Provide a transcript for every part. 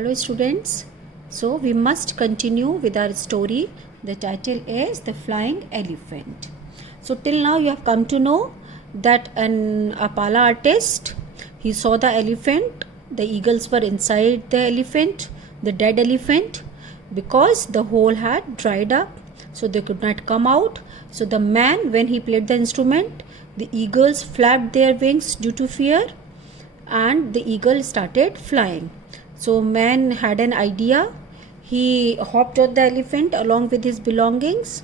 Hello students, so we must continue with our story. The title is The Flying Elephant. So till now you have come to know that a pala artist, he saw the elephant, the eagles were inside the elephant, the dead elephant, because the hole had dried up, so they could not come out. So the man, when he played the instrument, the eagles flapped their wings due to fear and the eagle started flying. So man had an idea. He hopped on the elephant along with his belongings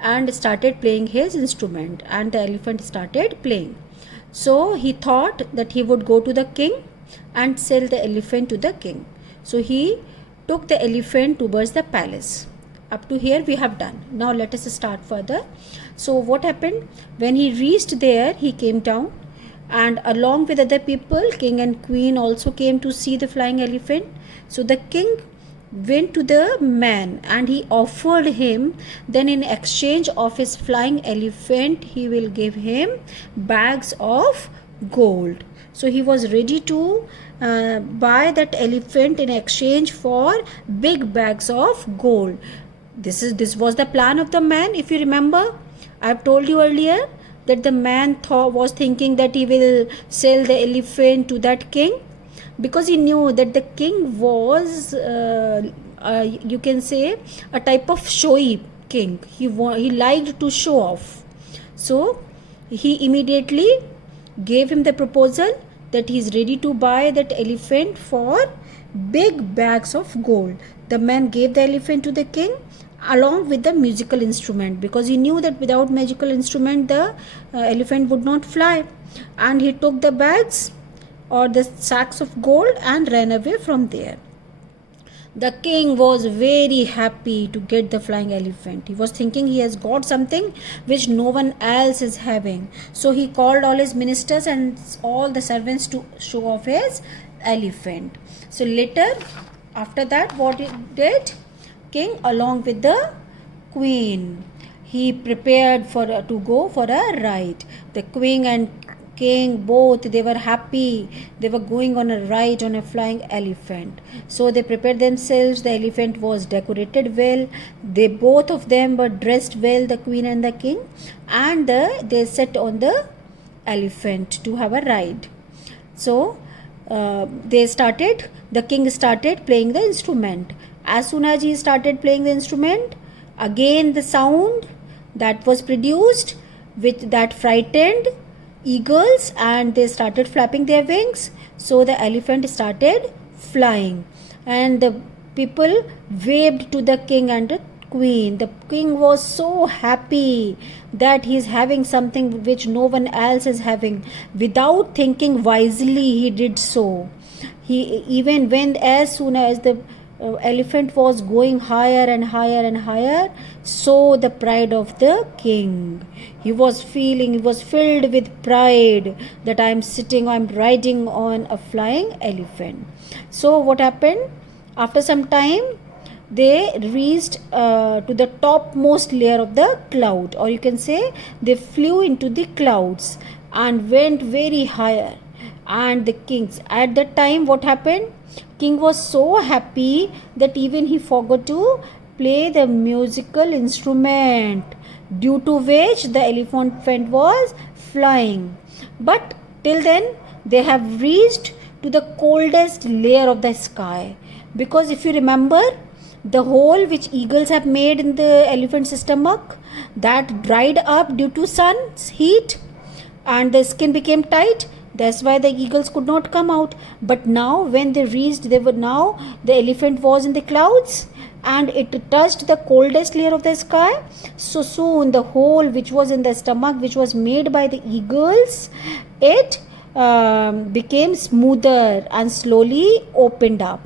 and started playing his instrument, and the elephant started playing. So he thought that he would go to the king and sell the elephant to the king. So he took the elephant towards the palace. Up to here we have done. Now let us start further. So what happened? When he reached there, he came down, and along with other people, king and queen also came to see the flying elephant. So the king went to the man and he offered him, then in exchange of his flying elephant, he will give him bags of gold. So he was ready to buy that elephant in exchange for big bags of gold. This was the plan of the man. If you remember, I have told you earlier that the man was thinking that he will sell the elephant to that king, because he knew that the king was you can say a type of showy king. He liked to show off. So he immediately gave him the proposal that he is ready to buy that elephant for big bags of gold. The man gave the elephant to the king along with the musical instrument, because he knew that without magical instrument the elephant would not fly. And he took the bags or the sacks of gold and ran away from there. The king was very happy to get the flying elephant. He was thinking he has got something which no one else is having. So he called all his ministers and all the servants to show off his elephant. So later, after that, what he did? King along with the queen, he prepared to go for a ride. The queen and king both, they were happy. They were going on a ride on a flying elephant. So they prepared themselves. The elephant was decorated well. They both of them were dressed well, the queen and the king, and they sat on the elephant to have a ride. So the king started playing the instrument. As soon as he started playing the instrument, again the sound that was produced, with that frightened eagles, and they started flapping their wings. So the elephant started flying, and the people waved to the king and the queen. The king was so happy that he is having something which no one else is having. Without thinking wisely, he did so. He even went as soon as the elephant was going higher and higher and higher, so the pride of the king. He was filled with pride that I'm riding on a flying elephant. So what happened? After some time, they reached to the topmost layer of the cloud, or you can say they flew into the clouds and went very higher. And the kings, at that time, what happened? King was so happy that even he forgot to play the musical instrument, due to which the elephant was flying. But till then, they have reached to the coldest layer of the sky, because if you remember, the hole which eagles have made in the elephant's stomach, that dried up due to sun's heat and the skin became tight. That's why the eagles could not come out. But now when they reached, the elephant was in the clouds and it touched the coldest layer of the sky. So soon the hole which was in the stomach, which was made by the eagles, it became smoother and slowly opened up.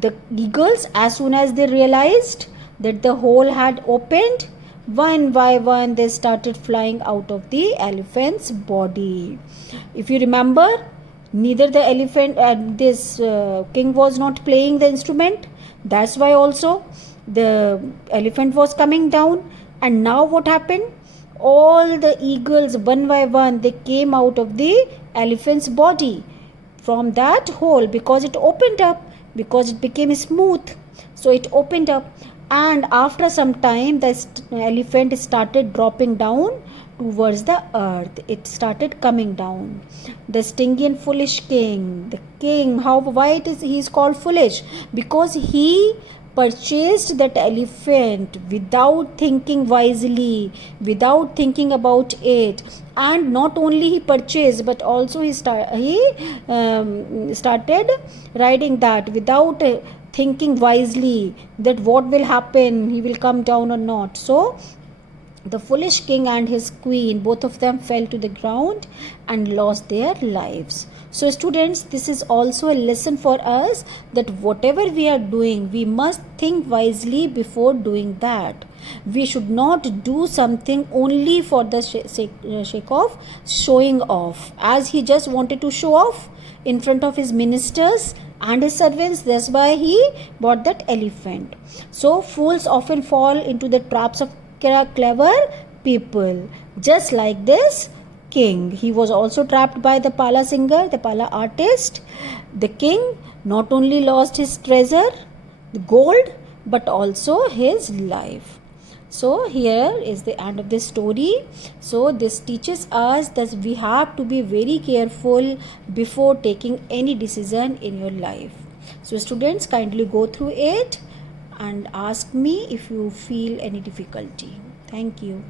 The eagles, as soon as they realized that the hole had opened, one by one they started flying out of the elephant's body. If you remember, neither the elephant king was not playing the instrument. That's why also the elephant was coming down. And now what happened? All the eagles, one by one, they came out of the elephant's body from that hole, because it opened up. because it became smooth. So it opened up, and after some time the elephant started dropping down towards the earth. It started coming down. The stingy and foolish king, the king, why he is called foolish? Because he purchased that elephant without thinking wisely, without thinking about it. And not only he purchased, but also he started riding that without thinking wisely that what will happen, he will come down or not. So the foolish king and his queen, both of them fell to the ground and lost their lives. So students, this is also a lesson for us that whatever we are doing, we must think wisely before doing that. We should not do something only for the sake of showing off, as he just wanted to show off in front of his ministers and his servants. That's why he bought that elephant. So fools often fall into the traps of clever people, just like this king. He was also trapped by the pala singer, the pala artist. The king not only lost his treasure, the gold, but also his life. So here is the end of this story. So this teaches us that we have to be very careful before taking any decision in your life. So students, kindly go through it and ask me if you feel any difficulty. Thank you.